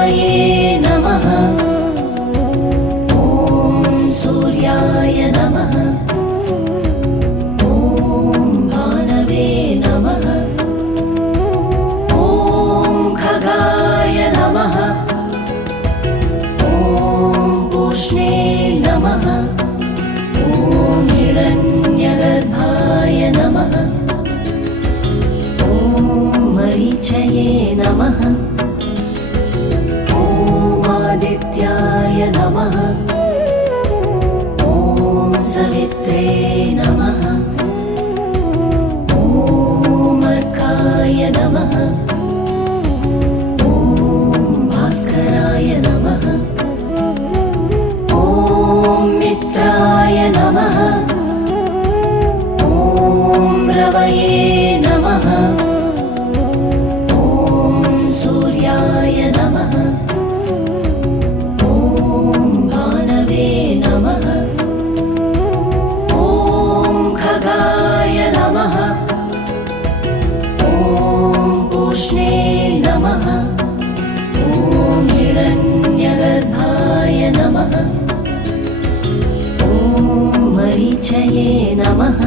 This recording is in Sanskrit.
रवये नमः। ॐ सूर्याय नमः। ॐ भानवे नमः। ॐ खगाय नमः। ॐ पूष्णे नमः। ॐ हिरण्यगर्भाय नमः। ॐ मरीचये नमः। ॐ आदित्याय नमः। ॐ सवित्रे नमः। ॐ अर्काय नमः। ॐ भास्कराय नमः। ॐ मित्राय नमः। ॐ रवये नमः। ॐ सूर्याय नमः। ॐ भानवे नमः। ॐ खगाय नमः। ॐ पूष्णे नमः। ॐ हिरण्यगर्भाय नमः। ॐ मरीचये नमः।